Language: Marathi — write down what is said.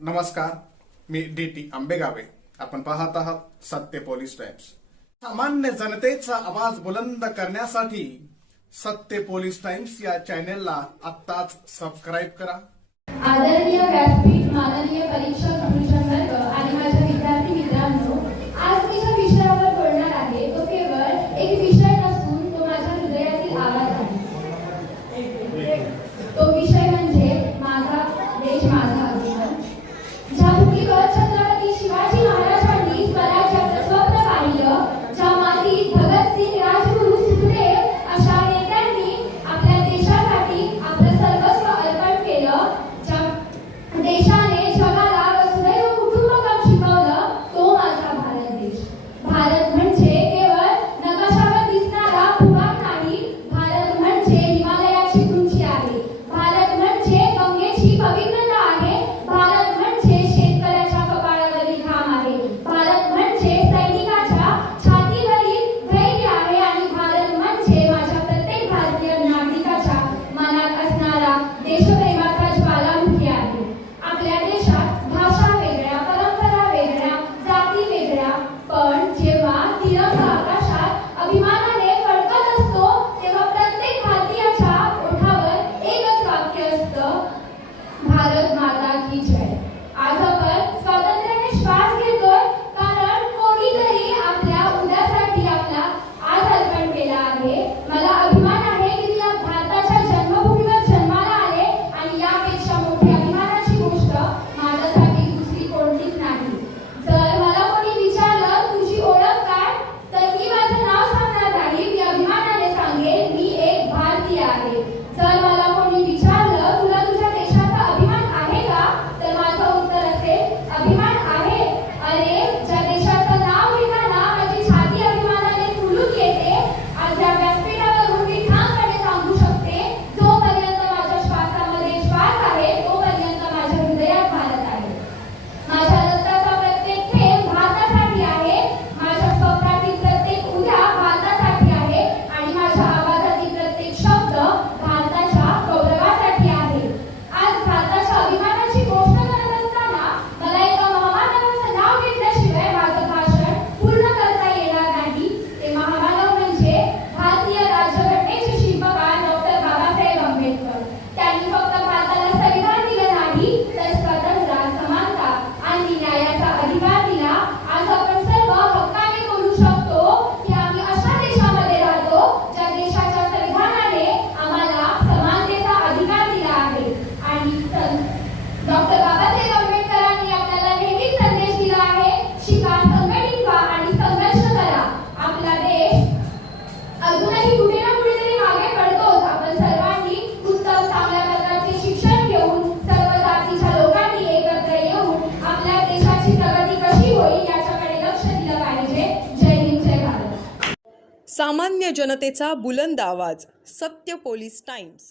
नमस्कार, मी DT आंबेगावे. आपण पाहत आहात सत्य पोलीस टाइम्स. सामान्य जनतेचा आवाज बुलंद करण्यासाठी सत्य पोलीस टाइम्स या चॅनेलला आत्ताच सबस्क्राईब करा. आदरणीय व्यासपीठ, माननीय परीक्षा कमिशन वर्ग आणि माझ्या विद्यार्थी मित्रांनो, आज मी ज्या विषयावर बोलणार आहे तो केवळ एक विषय नसून तो माझ्या हृदयातील आवाज आहे. तो विषय म्हणजे माझा देश माझा अभिमान. ज्या भूमीवर छत्रपती शिवाजी महाराजांनी स्वराज्याचं स्वप्न पाहिलं, ज्या मातीत भगतसिंग, राजगुरू, सुखदेव अशा नेत्यांनी आपल्या देशासाठी आपलं सर्वस्व अर्पण केलं, ज्या देशाने जगाला वसुधैव कुटुंबकम शिकवलं, तो माझा भारत देश. भारत म्हणजे केवळ नकाशावर दिसणारा भूभाग नाही. भारत म्हणजे हिमालयाची उंची आहे. भारत म्हणजे गंगेची पवित्रता आहे. भारत म्हणजे शेतकऱ्याच्या कपाळावरील घाम आहे. भारत म्हणजे सैनिकाच्या छातीवरील धैर्य आहे. आणि भारत म्हणजे माझ्या प्रत्येक भारतीय नागरिकाच्या मनात असणारा देशप्रेमाचा ज्वालामुखी आहे. आपल्या देशात भाषा वेगळ्या, परंपरा वेगळ्या, जाती वेगळ्या, पण जेव्हा तिरंगा आकाशात अभिमानाने फडकत असतो तेव्हा प्रत्येक भारतीयाच्या ओठावर एकच वाक्य असतं, भारत माता की जय. आज आपण स्वातंत्र्याने श्वास घेतोय कारण कोणीतरी आपल्या उद्यासाठी आपला आज अर्पण केला आहे. मला अभिमान आहे की मी या भारताच्या जन्मभूमीवर जन्माला आले आणि यापेक्षा मोठी अभिमानाची गोष्ट माझ्यासाठी दुसरी कोणतीच नाही. जर मला कोणी विचारलं तुझी ओळख काय, तर मी माझं नाव सांगणार नाही. मी अभिमानाने सांगेन मी एक भारतीय आहे. जर मला कोणी विचारलं तुला तुझ्या देशाचा अभिमान आहे का, तर माझं उत्तर असेल अभिमान आहे. अरे, ज्या देशाचं नाव घेताना माझी छाती अभिमानाने फुलून येते, आज या व्यासपीठावरून मी ठामपणे सांगू शकते, जोपर्यंत माझ्या श्वासामध्ये श्वास आहे तोपर्यंत माझ्या हृदयात भारत आहे. माझ्या रक्ताचा प्रत्येक थेंब भारतासाठी आहे. माझ्या स्वप्नातील प्रत्येक उद्या भारतासाठी आहे. आणि माझ्या आवाजातील प्रत्येक शब्द भारताच्या गौरवासाठी आहे. आज भारताच्या अभिमानाची गोष्ट करत असताना मला एका महामानवाचं नाव घेतल्याशिवाय माझं भाषण पूर्ण करता येणार नाही. ते महामानव म्हणजे भारतीय राज्यघटनेचे शिल्पकार डॉक्टर बाबासाहेब आंबेडकर. त्यांनी फक्त भारताला संविधान दिलं नाही, तर स्वातंत्र्य, समानता आणि न्यायाचा अधिकार दिला. आज आपण सर्व हक्काने बोलू शकतो की आम्ही अशा देशामध्ये राहतो ज्या देशाच्या संविधानाने आम्हाला समानतेचा अधिकार दिला आहे. आणि डॉक्टर बाबासाहेब आंबेडकरांनी आपल्याला नेहमीच संदेश दिला आहे, शिका, संघटित व्हा आणि संघर्ष करा. आपला देश अजूनही कुठे ना कुठेतरी मागे पडतोच. आपण सर्वांनी उत्तम चांगल्या प्रकारचे शिक्षण घेऊन सर्व जातीच्या लोकांनी एकत्र येऊन आपल्या देशाची प्रगती कशी होईल याच्याकडे लक्ष दिलं पाहिजे. जय हिंद, जय भारत. सामान्य जनतेचा बुलंद आवाज, सत्य पोलीस टाइम्स.